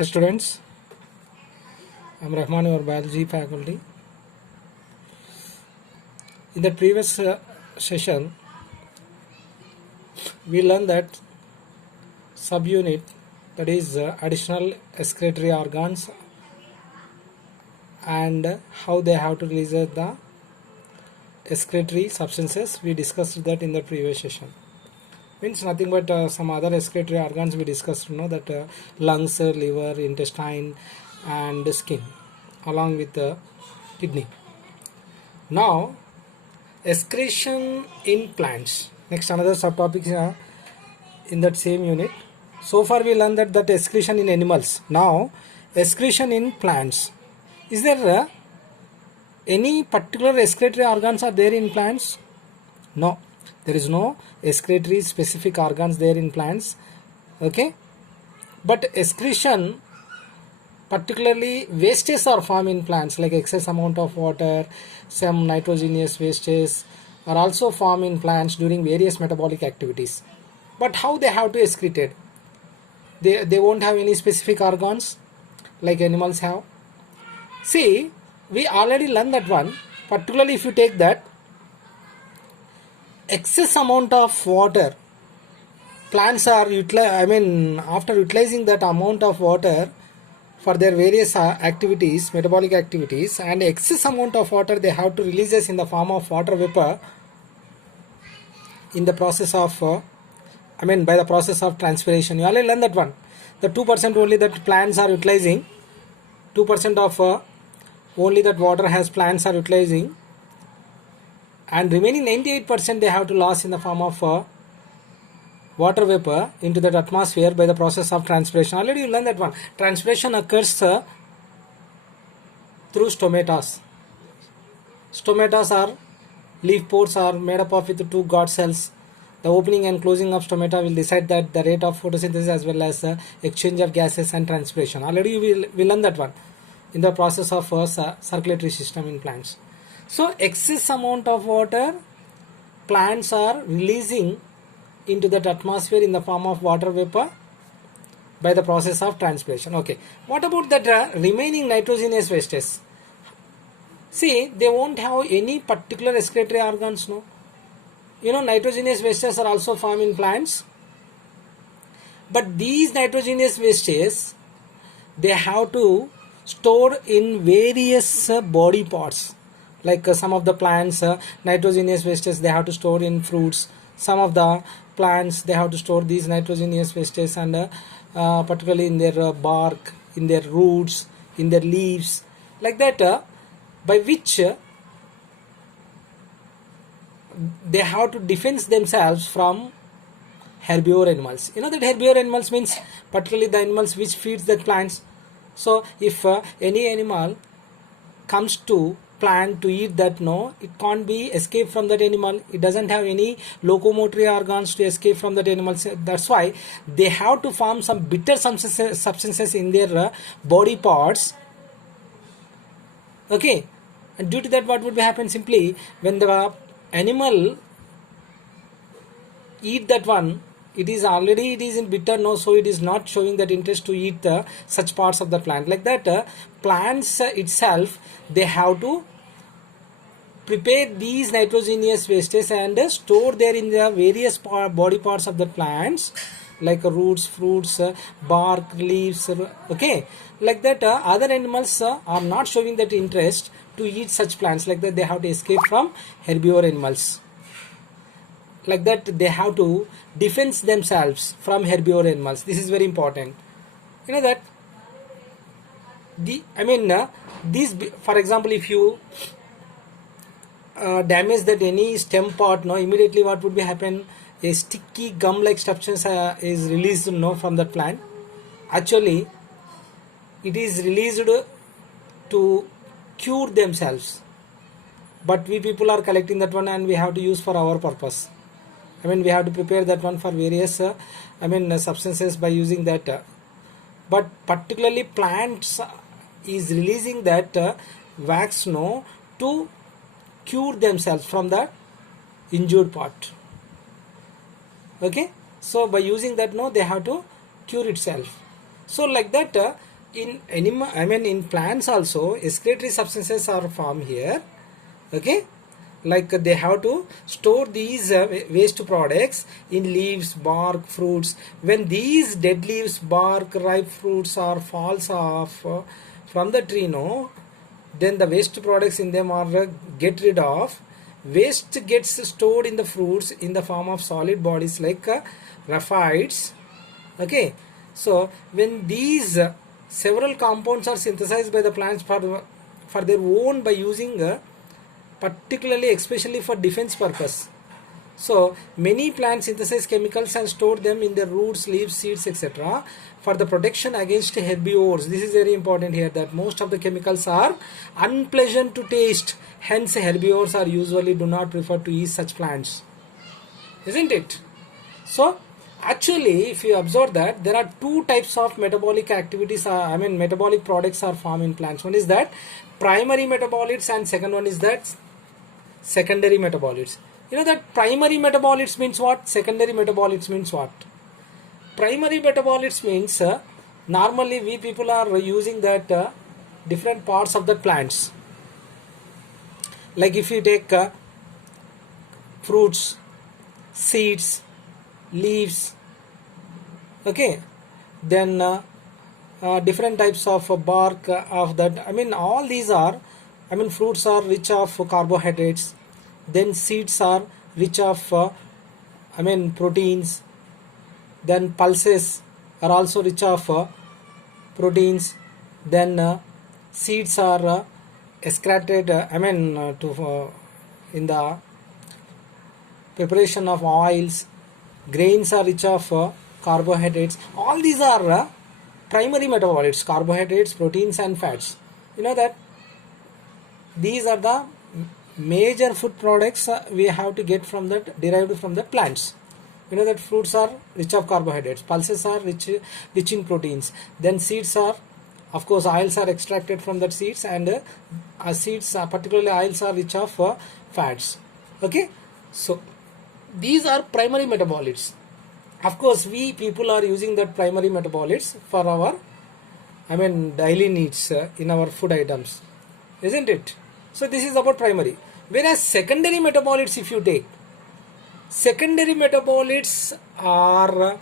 Hi students, I'm Rahman, your biology faculty. In the previous session, we learned that subunit, that is additional excretory organs, and how they have to release the excretory substances. We discussed that in the previous session. Means nothing but some other excretory organs we discussed, that lungs, liver, intestine, and skin, along with the kidney. Now, excretion in plants. Next, another subtopic in that same unit. So far we learned that excretion in animals. Now, excretion in plants. Is there any particular excretory organs are there in plants? No, there is no excretory specific organs there in plants. Okay, but excretion, particularly wastes are formed in plants, like excess amount of water, some nitrogenous wastes are also formed in plants during various metabolic activities. But how they have to excrete it? They won't have any specific organs like animals have. See, we already learned that one. Particularly if you take that excess amount of water, plants are after utilizing that amount of water for their various activities, metabolic activities, and excess amount of water they have to release this in the form of water vapor in the process of by the process of transpiration. You already learned that one. The 2% only that plants are utilizing, 2% of only that water has plants are utilizing, and remaining 98% they have to lose in the form of water vapor into that atmosphere by the process of transpiration. Already you learned that one. Transpiration occurs through stomatas. Stomatas are leaf pores are made up of with two guard cells. The opening and closing of stomata will decide that the rate of photosynthesis as well as exchange of gases and transpiration. Already you will learn that one in the process of circulatory system in plants. So excess amount of water plants are releasing into that atmosphere in the form of water vapor by the process of transpiration. Okay, what about that remaining nitrogenous wastes? See, they won't have any particular excretory organs, no. Nitrogenous wastes are also formed in plants, but these nitrogenous wastes they have to store in various body parts. Like some of the plants, nitrogenous wastes they have to store in fruits. Some of the plants they have to store these nitrogenous wastes, and particularly in their bark, in their roots, in their leaves, like that, by which they have to defend themselves from herbivore animals. You know that herbivore animals means particularly the animals which feeds the plants. So if any animal comes to plant to eat that, no, it can't be escape from that animal. It doesn't have any locomotory organs to escape from that animal. That's why they have to form some bitter substances in their body parts. Okay, and due to that, what would happen? Simply when the animal eat that one, it is in bitter, no, so it is not showing that interest to eat such parts of the plant. Like that, plants itself they have to prepare these nitrogenous wastes and store there in the various body parts of the plants, like roots, fruits, bark, leaves. Okay, like that, other animals are not showing that interest to eat such plants. Like that, they have to escape from herbivore animals. Like that, they have to defend themselves from herbivore animals. This is very important. You know that these, for example, if you damage that any stem part, no, immediately what would be happen? A sticky gum like substance is released, no, from that plant. Actually, it is released to cure themselves, but we people are collecting that one and we have to use for our purpose. We have to prepare that one for various substances by using that, but particularly plants is releasing that wax, no, to cure themselves from that injured part. Okay, so by using that, no, they have to cure itself. So like that, in animal, I mean in plants also, excretory substances are formed here. Okay, like they have to store these waste products in leaves, bark, fruits. When these dead leaves, bark, ripe fruits or falls off from the tree, no, then the waste products in them are get rid of. Waste gets stored in the fruits in the form of solid bodies like raphides. Okay, so when these several compounds are synthesized by the plants for their own by using particularly especially for defense purpose. So many plants synthesize chemicals and store them in their roots, leaves, seeds, etc. for the protection against herbivores. This is very important here, that most of the chemicals are unpleasant to taste. Hence herbivores are usually do not prefer to eat such plants. Isn't it? So actually if you observe that there are two types of metabolic activities, metabolic products are formed in plants. One is that primary metabolites and second one is that secondary metabolites. You know that primary metabolites means what? Secondary metabolites means what? Primary metabolites means normally we people are using that different parts of the plants. Like if you take fruits, seeds, leaves, okay, then different types of bark of that. I mean all these are, I mean fruits are rich of carbohydrates, then seeds are rich of proteins, then pulses are also rich of proteins, then seeds are excreted in the preparation of oils, grains are rich of carbohydrates. All these are primary metabolites, carbohydrates, proteins and fats. You know that these are the major food products we have to get from that, derived from the plants. You know that fruits are rich of carbohydrates, pulses are rich in proteins, then seeds are, of course oils are extracted from that seeds, and seeds particularly oils are rich of fats. Okay, so these are primary metabolites. Of course we people are using that primary metabolites for our daily needs in our food items, isn't it? So this is about primary. Whereas secondary metabolites, if you take, secondary metabolites are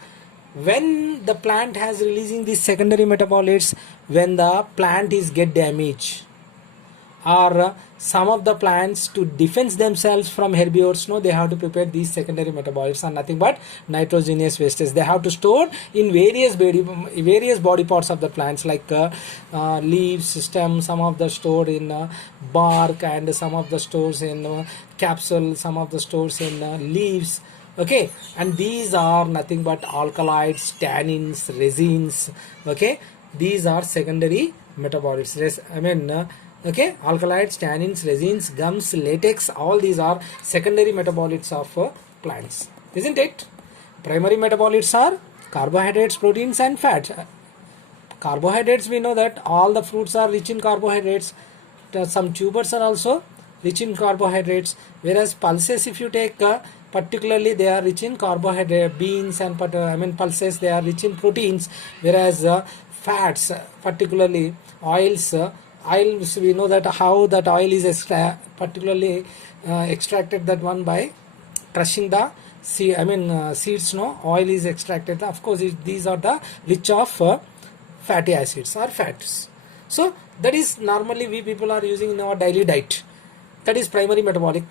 when the plant has releasing these secondary metabolites when the plant is get damaged, or some of the plants to defend themselves from herbivores, no, they have to prepare these secondary metabolites are nothing but nitrogenous wastes. They have to store in various body parts of the plants, like leaves, stem, some of the stored in bark, and some of the stores in capsule, some of the stores in leaves. Okay, and these are nothing but alkaloids, tannins, resins. Okay, these are secondary metabolites. Okay, alkaloids, tannins, resins, gums, latex, all these are secondary metabolites of plants, isn't it? Primary metabolites are carbohydrates, proteins and fats. Carbohydrates, we know that all the fruits are rich in carbohydrates. Some tubers are also rich in carbohydrates, whereas pulses, if you take particularly, they are rich in carbohydrate. Beans and pulses, they are rich in proteins, whereas fats, particularly oils, we know that how that oil is particularly extracted, that one by crushing the seeds. No, oil is extracted. Of course these are the rich of fatty acids or fats. So that is normally we people are using in our daily diet. That is primary metabolic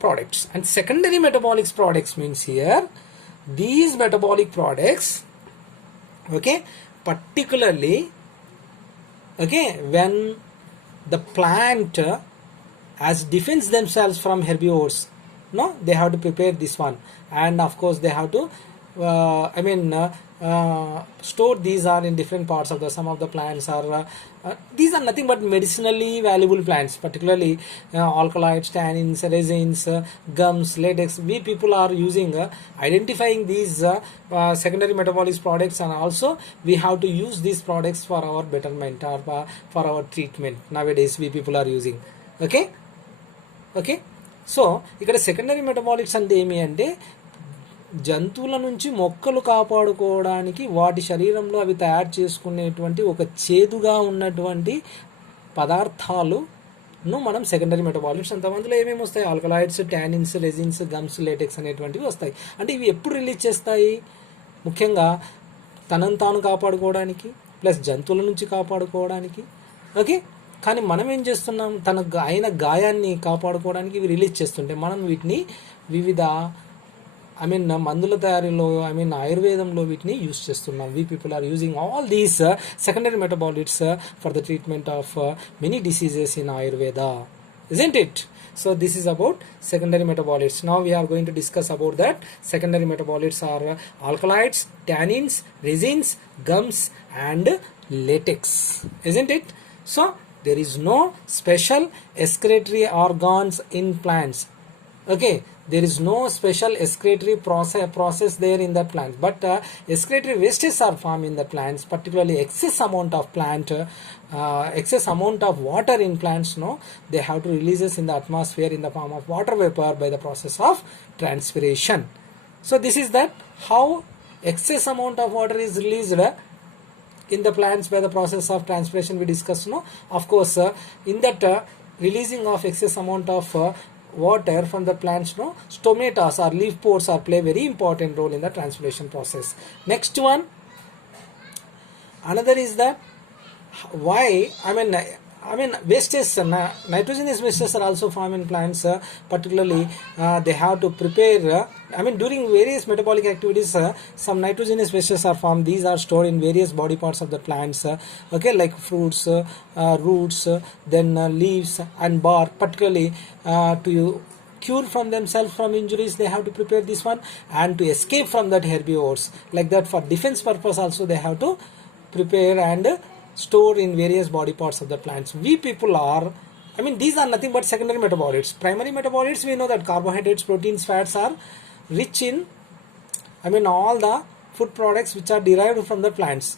products. And secondary metabolic products means here these metabolic products, okay, particularly, okay, when the plant as defends themselves from herbivores, no, they have to prepare this one, and of course they have to store. These are in different parts of the, some of the plants are these are nothing but medicinally valuable plants, particularly alkaloids, tannins, resins, gums, latex. We people are using identifying these secondary metabolic products, and also we have to use these products for our betterment or for our treatment. Nowadays we people are using. Okay, so ఇక్కడ secondary మెటబాలిక్స్ అంటే ఏమి అంటే జంతువుల నుంచి మొక్కలు కాపాడుకోవడానికి వాటి శరీరంలో అవి తయారు చేసుకునేటువంటి ఒక చేదుగా ఉన్నటువంటి పదార్థాలను మనం సెకండరీ మెటబాలిట్స్ అంటాం. అందులో ఏమేమి వస్తాయి? Alkaloids, tannins, resins, gums, latex అనేటువంటివి వస్తాయి. అంటే ఇవి ఎప్పుడు రిలీజ్ చేస్తాయి? ముఖ్యంగా తనను తాను కాపాడుకోవడానికి, ప్లస్ జంతువుల నుంచి కాపాడుకోవడానికి. ఓకే, కానీ మనం ఏం చేస్తున్నాం? అయిన గాయాన్ని కాపాడుకోవడానికి ఇవి రిలీజ్ చేస్తుంటే మనం వీటిని వివిధ మందుల తయారీలో ఆయుర్వేదంలో వీటిని యూజ్ చేస్తున్నాం. We people are using all these secondary metabolites for the treatment of many diseases in Ayurveda, isn't it? So this is about secondary metabolites. Now we are going to discuss about that. Secondary metabolites are alkaloids, tannins, resins, gums and latex, isn't it? So there is no special excretory organs in plants. Okay, there is no special excretory process there in the plant, but excretory wastes are formed in the plants, particularly excess amount of water in plants. They have to releases in the atmosphere in the form of water vapor by the process of transpiration. So this is that how excess amount of water is released in the plants by the process of transpiration we discussed. Of course, in that releasing of excess amount of water from the plants, stomatas or leaf pores are play very important role in the transpiration process. Next one, another is that why wastes, nitrogenous wastes are also formed in plants. Particularly they have to prepare during various metabolic activities, some nitrogenous wastes are formed. These are stored in various body parts of the plants, okay, like fruits, roots, then leaves and bark. Particularly to cure from themselves from injuries, they have to prepare this one, and to escape from that herbivores, like that for defense purpose also they have to prepare and store in various body parts of the plants. We people are, these are nothing but secondary metabolites. Primary metabolites, we know that carbohydrates, proteins, fats are rich in all the food products which are derived from the plants,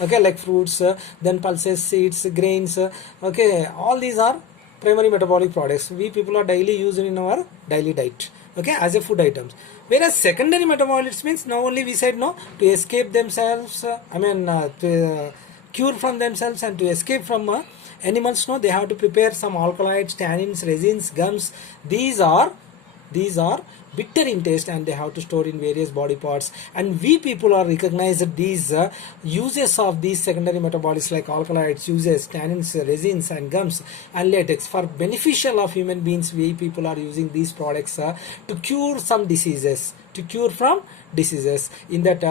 okay, like fruits, then pulses, seeds, grains, okay, all these are primary metabolic products. We people are daily used in our daily diet, okay, as a food items. Whereas secondary metabolites means now only we said to escape themselves, to cure from themselves and to escape from animals. They have to prepare some alkaloids, tannins, resins, gums. These are bitter in taste and they have to store in various body parts. And we people are recognized these uses of these secondary metabolites like alkaloids, uses, tannins, resins and gums and latex for beneficial of human beings. We people are using these products to cure some diseases, to cure from diseases. In that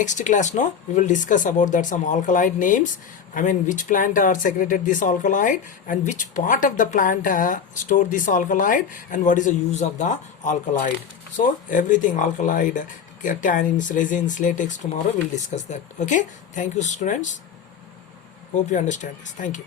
next class we will discuss about that some alkaloid names, which plant are secreted this alkaloid and which part of the plant store this alkaloid and what is the use of the alkaloid. So everything alkaloid, tannins, resins, latex, tomorrow we'll discuss that. Okay, thank you students, hope you understand this. Thank you.